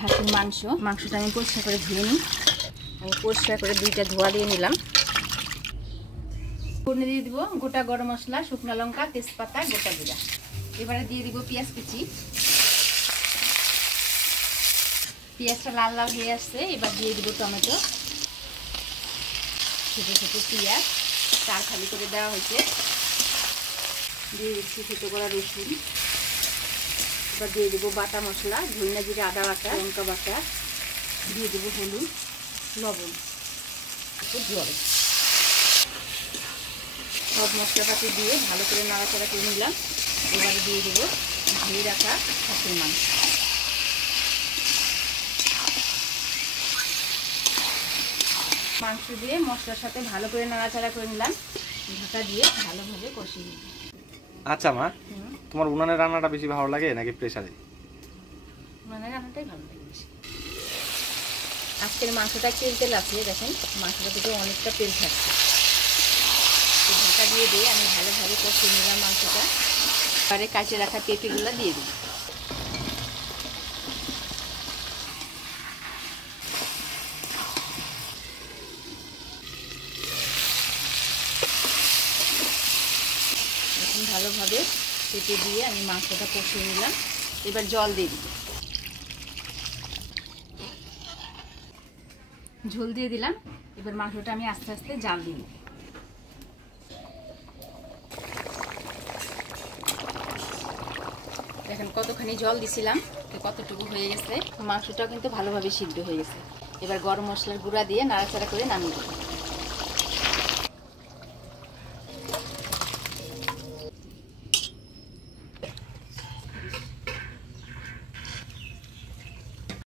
খাসির মাংসটা আমি পরিষ্কার করে ধুয়ে নিই। আমি পরিষ্কার করে 2টা ধোয়া দিয়ে নিলাম। ফোড়নে দিয়ে দিব গোটা গরম মশলা, শুকনো লঙ্কা, তেজপাতা, গোটা জিরা। এবারে দিয়ে দিব পেঁয়াজ কুচি। পেঁয়াজটা লাল লাল হয়ে আসছে, এবার দিয়ে দিব টমেটো। ছোটো ছোটো পেঁয়াজ 4 ফালি করে দেওয়া হয়েছে। দিয়ে দিচ্ছি ছোটো করা রসুন। এবার দিয়ে দেবো বাটা মশলা, ধনিয়া জিরা, আদা বাটা, লঙ্কা বাটা। দিয়ে দেবো হলুদ, লবণ, জল। সব মশলাপাতি দিয়ে ভালো করে নাড়াচাড়া করে নিলাম। এবারে দিয়ে দেবো ধুয়ে রাখা খাসির মাংস। মাংস দিয়ে মশলার সাথে ভালো করে নাড়াচাড়া করে নিলাম। ঢাকা দিয়ে ভালোভাবে কষিয়ে নিলাম। আচ্ছা মা, তোমার উনানের রান্নাটা বেশি ভালো লাগে নাকি প্রেসারে? উনানের রান্নাটাই ভালো লাগে বেশি। আজকের মাংসটা তেল তেল আছে, দেখেন মাংসটা থেকে অনেকটা তেল থাকছে। ঢাকা দিয়ে দিয়ে আমি ভালোভাবে কষিয়ে নিলাম মাংসটা। এবারে কাটে রাখা পেঁপেগুলো দিয়ে দিই। এখন ভালোভাবে পেঁপে দিয়ে আমি মাংসটা কষিয়ে নিলাম। এবার জল দিয়ে দিই। ঝোল দিয়ে দিলাম। এবার মাংসটা আমি আস্তে আস্তে জাল দিই। দেখেন কতখানি জল দিছিলাম, কতটুকু হয়ে গেছে। মাংসটাও কিন্তু ভালোভাবে সিদ্ধ হয়ে গেছে। এবার গরম মশলার গুঁড়া দিয়ে নাড়াচাড়া করে নামিয়ে দিই।